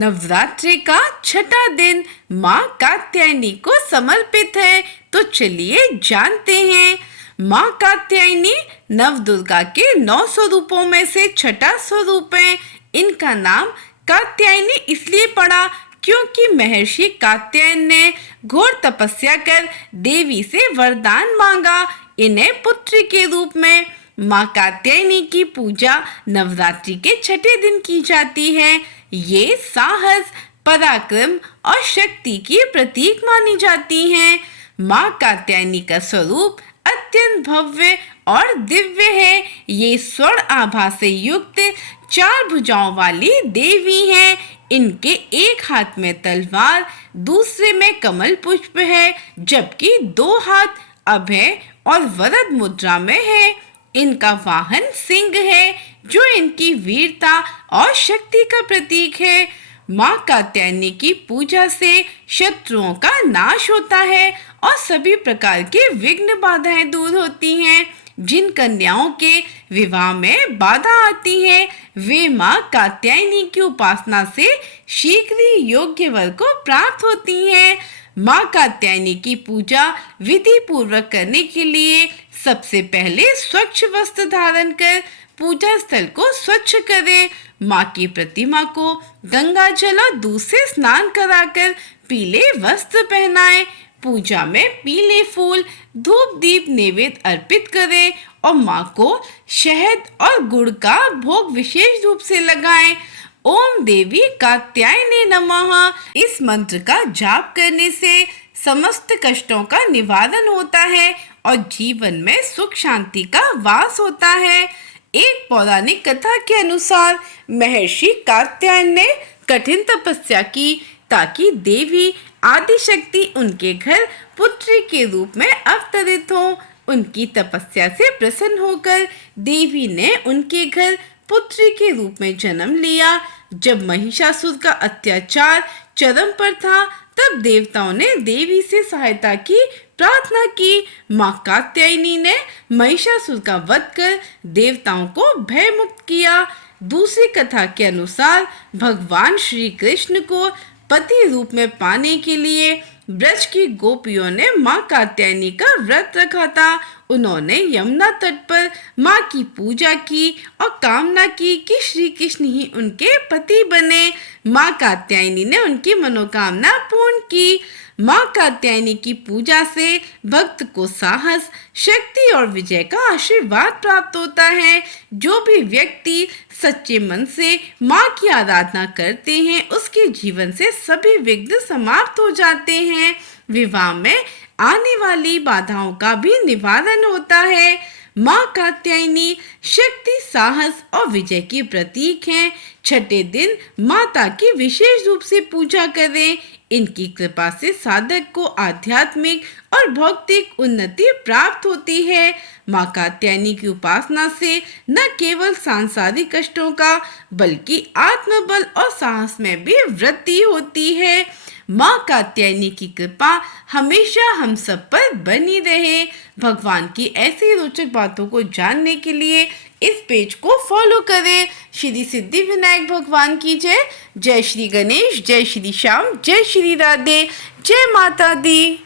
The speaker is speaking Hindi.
नवरात्रि का छठा दिन माँ कात्यायनी को समर्पित है। तो चलिए जानते हैं। माँ कात्यायनी नव दुर्गा के 9 स्वरूपों में से छठा स्वरूप है। इनका नाम कात्यायनी इसलिए पड़ा क्योंकि महर्षि कात्यायन ने घोर तपस्या कर देवी से वरदान मांगा। इन्हें पुत्री के रूप में माँ कात्यायनी की पूजा नवरात्रि के छठे दिन की जाती है। ये साहस, पराक्रम और शक्ति की प्रतीक मानी जाती हैं। माँ कात्यायनी का स्वरूप अत्यंत भव्य और दिव्य है। ये स्वर्ण आभा से युक्त 4 भुजाओं वाली देवी हैं। इनके एक हाथ में तलवार, दूसरे में कमल पुष्प है, जबकि 2 हाथ अभय और वरद मुद्रा में है। इनका वाहन सिंह है, जो इनकी वीरता और शक्ति का प्रतीक है। माँ कात्यायनी की पूजा से शत्रुओं का नाश होता है और सभी प्रकार के विघ्न बाधाएं दूर होती हैं। जिन कन्याओं के विवाह में बाधा आती है, वे माँ कात्यायनी की उपासना से शीघ्र ही योग्य वर को प्राप्त होती हैं। माँ कात्यायनी की पूजा विधि पूर्वक करने के लिए सबसे पहले स्वच्छ वस्त्र धारण कर पूजा स्थल को स्वच्छ करें। माँ की प्रतिमा को गंगा जल और दूध से स्नान कराकर पीले वस्त्र पहनाएं। पूजा में पीले फूल, धूप दीप नैवेद्य अर्पित करें और माँ को शहद और गुड़ का भोग विशेष रूप से लगाएं। ओम देवी कात्यायनी नमः। इस मंत्र का जाप करने से समस्त कष्टों का निवारण होता है और जीवन में सुख शांति का वास होता है। एक पौराणिक कथा के अनुसार महर्षि कात्यायन ने कठिन तपस्या की ताकि देवी आदिशक्ति उनके घर पुत्री के रूप में अवतरित हो। उनकी तपस्या से प्रसन्न होकर देवी ने उनके घर पुत्री के रूप में जन्म लिया। जब महिषासुर का अत्याचार चरम पर था, तब देवताओं ने देवी से सहायता की प्रार्थना की। माँ कात्यायनी ने महिषासुर का वध कर देवताओं को भय मुक्त किया। दूसरी कथा के अनुसार भगवान श्री कृष्ण को पति रूप में पाने के लिए ब्रज की गोपियों ने माँ कात्यायनी का व्रत रखा था। उन्होंने यमुना तट पर माँ की पूजा की और कामना की कि श्री कृष्ण ही उनके पति बने। माँ कात्यायनी ने उनकी मनोकामना पूर्ण की। माँ कात्यायनी की पूजा से भक्त को साहस, शक्ति और विजय का आशीर्वाद प्राप्त होता है। जो भी व्यक्ति सच्चे मन से माँ की आराधना करते हैं, उसके जीवन से सभी विघ्न समाप्त हो जाते हैं। विवाह में आने वाली बाधाओं का भी निवारण होता है। माँ कात्यायनी शक्ति, साहस और विजय की प्रतीक हैं। छठे दिन माता की विशेष रूप से पूजा करें। इनकी कृपा से साधक को आध्यात्मिक और भौतिक उन्नति प्राप्त होती है। माँ कात्यायनी की उपासना से न केवल सांसारिक कष्टों का बल्कि आत्मबल और साहस में भी वृद्धि होती है। माँ कात्यायनी की कृपा हमेशा हम सब पर बनी रहे। भगवान की ऐसी रोचक बातों को जानने के लिए इस पेज को फॉलो करें। श्री सिद्धि विनायक भगवान की जय। जय श्री गणेश, जय श्री श्याम, जय श्री राधे, जय माता दी।